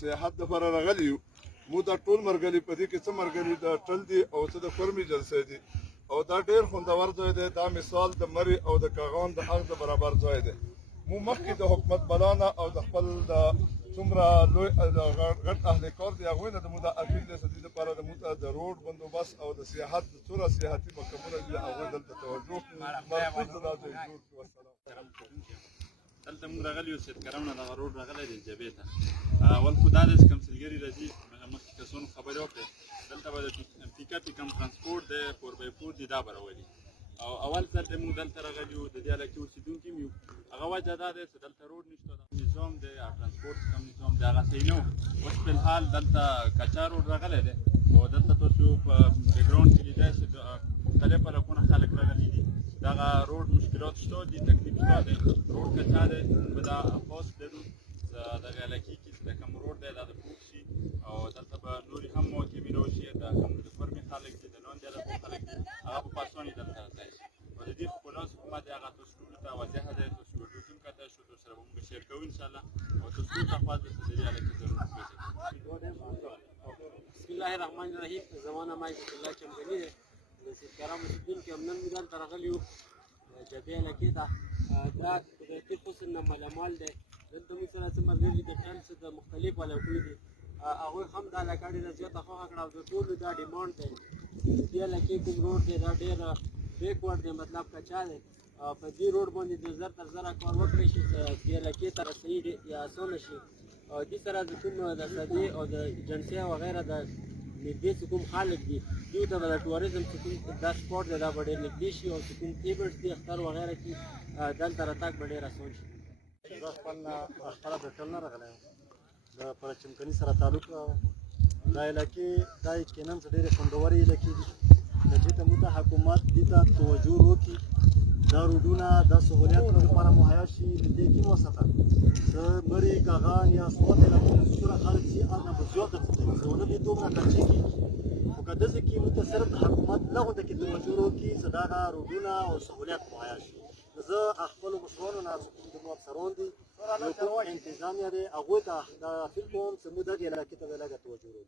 سیاحت دپاره راغلي یو. موږ دا ټول ملګري په دې کې څه ملګري د ټل دي او څه د فرمي جلسې دي او دا ډېر خوندور ځای دی. دا مثال د مري او د کاغان د حق د برابر ځای دی. موږ مخکې د حکومت بلانه او د خپل د څومره لوی غټ اهل کار دي هغوی نه زموږ دا اپیل دی چې دې لپاره زموږ ته د روډ بندوبست او د سیاحت د څومره سیاحتي مکتبونه دي هغوی دلته توجه مرکوز د دا ځای جوړ کړي. والسلام. دلته موږ راغلي یو سید کرم نه دغه روډ راغلی دی جبهې ته. اول خو دا دی چې کمسلګري راځي مخکې کسانو خبرې وکړې دلته به د پیکاپ کم ترانسپورټ دی 4x4 دي دا به راولي او اول ځل دی موږ دلته راغلي یو د دې علاقې اوسېدونکي هم یو. هغه وجه دا دی چې دلته روډ نشته نظام دی ترانسپورټ کم نظام دی هغه صحیح نه و. اوس فلحال دلته کچا روډ راغلی دی او دلته تاسو په بیکګراونډ کې لیدای شئ مختلف علاقونه خلک راغلي دي. دغه روډ مشکلات شته دي تکلیف شته دی روډ کچا دی به دا افاس لرو دغه علاقې کې چې د کوم روډ دی دا د پوک شي او دلته به نورې هم موقع میلاو شي د کوم د فرمې خلک دي د لاندې علاقو خلک دي هغه په اسانۍ دلته ځای شي او د دې ښکلا حکومت دی هغه تاسو ټولو ته واضحه دی. تاسو ویډیو کې هم کتلی شو تاسو سره به موږ شیر کوو انشاءالله او تاسو ټول ته خواست دی چې د دې علاقې ضرور بسم الله الرحمن الرحیم. زمانه ما عزت الله چمګني دی د سید کرم اوسېدونکي هم نن مو دلته راغلي یو جبهې علاقې ته. دا قدرتي حسن نه مالامال دی. دلته موږ سره څه ملګري د ټل څه د مختلفو علاقو دي هغوی هم دا علاقه ډېره زیاته خوښه کړه او د ټولو دا ډیمانډ دی د دې علاقې کوم روډ دی دا ډېر بیکورډ دی مطلب کچا دی. په دې روډ باندې د زر تر زره کار وکړی شي چې دې علاقې ته رسوي یا اسانه شي او دې سره د کوم د سدې او د جنسي وغیره د نږدې چې کوم خلک دي دوی ته به د ټوریزم چې کوم دا سپاټ دی دا به ډېر نږدې شي او چې کوم ایونټس دي اختر وغیره کې دلته راتګ به ډېر اسان شي. زه خپله د ټل نه راغلی یم د پرچمکني سره تعلق دا علاقې دا یقینا ډېرې خوندورې علاقې دي د دې ته موږ ته حکومت دې ته توجه وکړي دا روډونه دا سهولیتونه لپاره مهیا شي د دې کې وساته چې مري کاغان یا سوات علاقونه څومره خلک چې هلته به زیاته زونه دې دومره خرچې کېږي خو که داسې کې موږ ته صرف د حکومت دغو ته کې توجه وکړي چې دغه روډونه او سهولیت مهیا شي. زه خپلو مشرانو نه زموږ افسران دي یو کوم انتظامیه دی هغوی ته دا اپیل کوم چې موږ دغې علاقې ته لږه توجه وکړو.